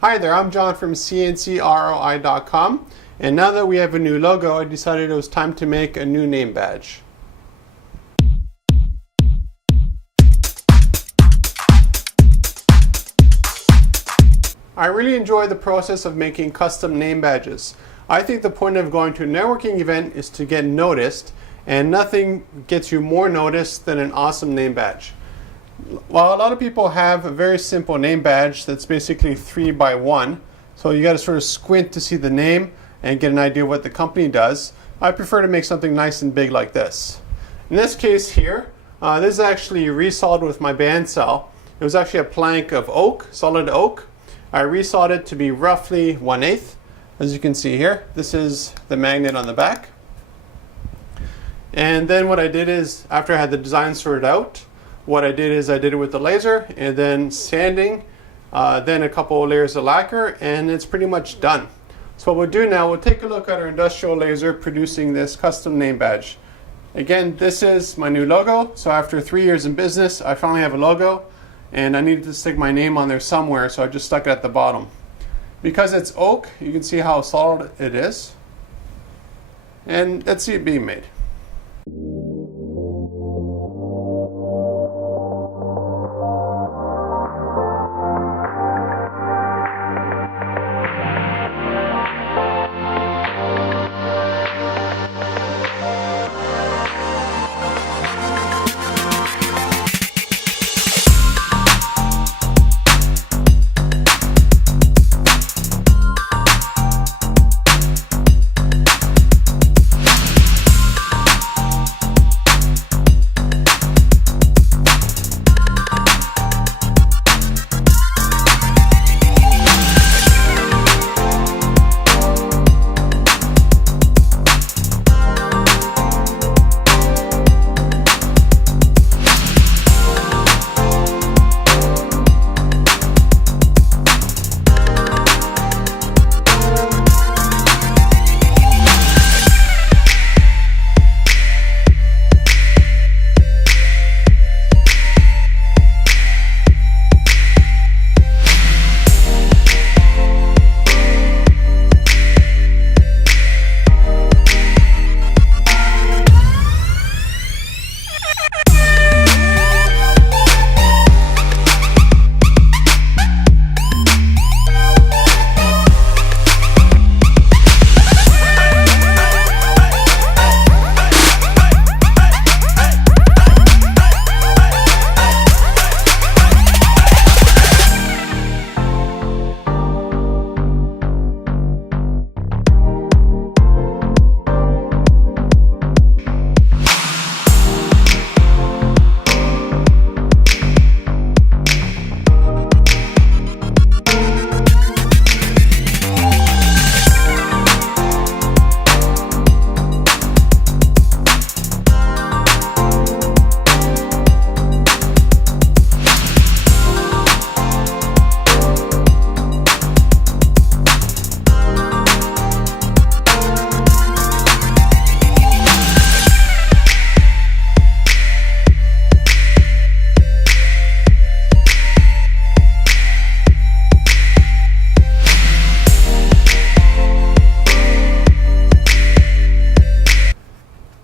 Hi there, I'm John from CNCKing.com, and now that we have a new logo, I decided it was time to make a new name badge. I really enjoy the process of making custom name badges. I think the point of going to a networking event is to get noticed, and nothing gets you more noticed than an awesome name badge. While a lot of people have a very simple name badge that's basically 3x1, so you got to sort of squint to see the name and get an idea what the company does, I prefer to make something nice and big like this. In this case here, this is actually resawed with my bandsaw. It was actually a plank of oak, solid oak. I resawed it to be roughly 1/8. As you can see here, this is the magnet on the back. And then what I did is, after I had the design sorted out, what I did is I did it with the laser and then sanding, then a couple of layers of lacquer, and it's pretty much done. So what we'll do now, we'll take a look at our industrial laser producing this custom name badge. Again, this is my new logo. So after 3 years in business, I finally have a logo, and I needed to stick my name on there somewhere, so I just stuck it at the bottom. Because it's oak, you can see how solid it is. And let's see it being made.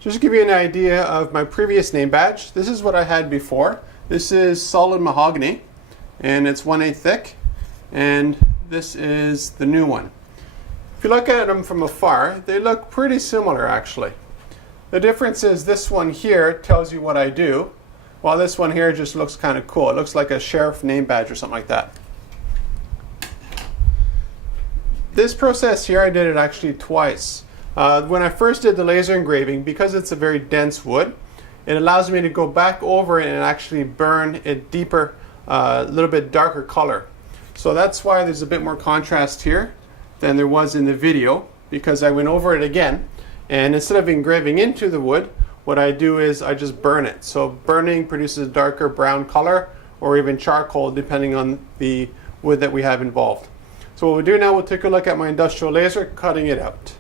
Just to give you an idea of my previous name badge, this is what I had before. This is solid mahogany, and it's 1/8 thick, and this is the new one. If you look at them from afar, they look pretty similar actually. The difference is this one here tells you what I do, while this one here just looks kind of cool. It looks like a sheriff name badge or something like that. This process here, I did it actually twice. When I first did the laser engraving, because it's a very dense wood, it allows me to go back over it and actually burn a deeper, little bit darker color. So that's why there's a bit more contrast here than there was in the video, because I went over it again, and instead of engraving into the wood, what I do is I just burn it. So burning produces a darker brown color, or even charcoal, depending on the wood that we have involved. So what we'll do now, we'll take a look at my industrial laser, cutting it out.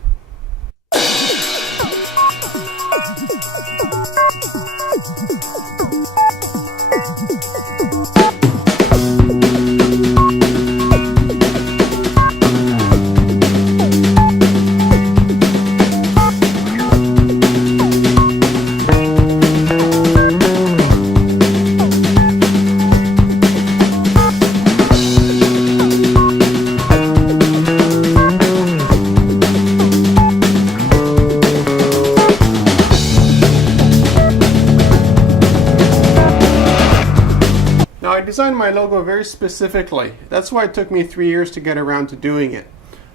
designed my logo very specifically. That's why it took me 3 years to get around to doing it.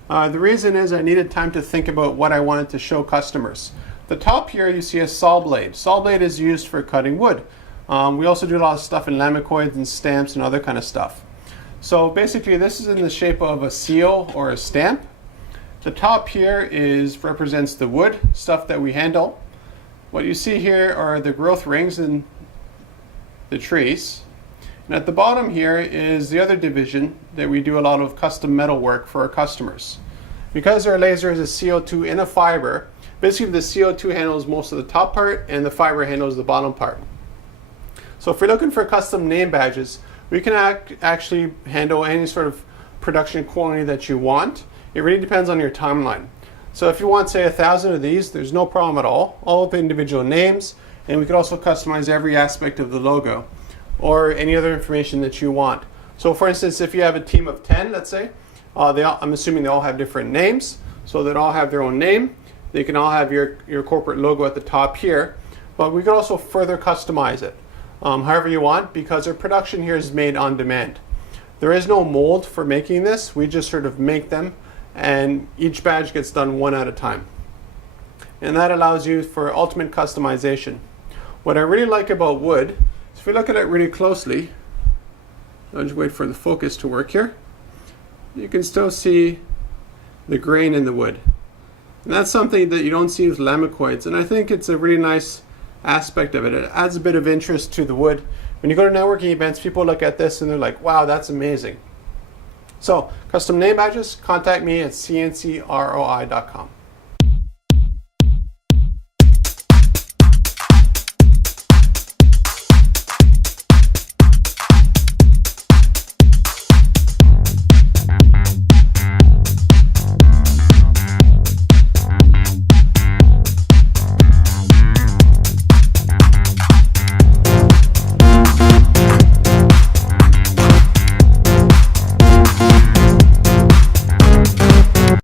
The reason is I needed time to think about what I wanted to show customers. The top here you see a saw blade. Saw blade is used for cutting wood. We also do a lot of stuff in laminacoids and stamps and other kind of stuff. So basically this is in the shape of a seal or a stamp. The top here represents the wood, stuff that we handle. What you see here are the growth rings in the trees. And at the bottom here is the other division that we do a lot of custom metal work for our customers. Because our laser is a CO2 in a fiber, basically the CO2 handles most of the top part and the fiber handles the bottom part. So if you're looking for custom name badges, we can actually handle any sort of production quantity that you want. It really depends on your timeline. So if you want, say, 1,000 of these, there's no problem at all of the individual names, and we could also customize every aspect of the logo or any other information that you want. So for instance, if you have a team of 10, let's say, I'm assuming they all have different names, so they all have their own name. They can all have your corporate logo at the top here, but we could also further customize it however you want, because our production here is made on demand. There is no mold for making this. We just sort of make them, and each badge gets done one at a time. And that allows you for ultimate customization. What I really like about wood is if we look at it really closely, I'll just wait for the focus to work here, you can still see the grain in the wood. And that's something that you don't see with laminacoids, and I think it's a really nice aspect of it. It adds a bit of interest to the wood. When you go to networking events, people look at this and they're like, wow, that's amazing. So, custom name badges, contact me at CNCROI.com.